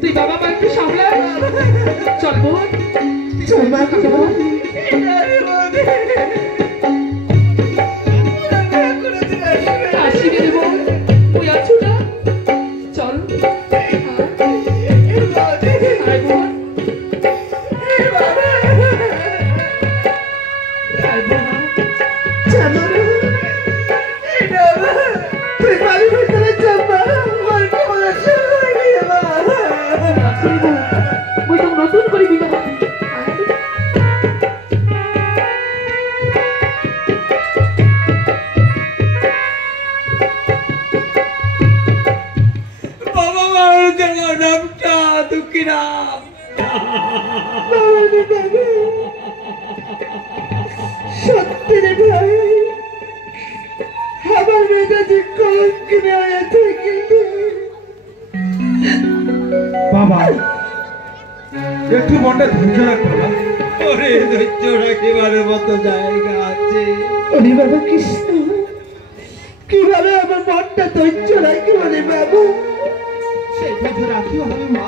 তুই বাবা মা একটু সামলা। চল বোন, চল মা, চল। আসি রে বোন, তুই আছো না? চল আয় বোন, আয় বোন। চলো তুই বাড়ির ভিতরে যাবা। মই তোক নতুন করে বিবাহ দিই। বাবা মার দেওয়া নামটা দুঃখীরাম। সত্যি রে ভাই, আমার মেয়েটা যে কলঙ্কিনী হয়ে থেকে। বাবা একটু মনটা ধৈর্য রাখো বাবা। ওরে ধৈর্য রাখিবার মতো জায়গা আছে? ওরে বাবা কৃষ্ণ, কিভাবে আমার মনটা ধৈর্য রাখি? ওরে বাবা সেই ধৈর্য রাখিও আমি মা।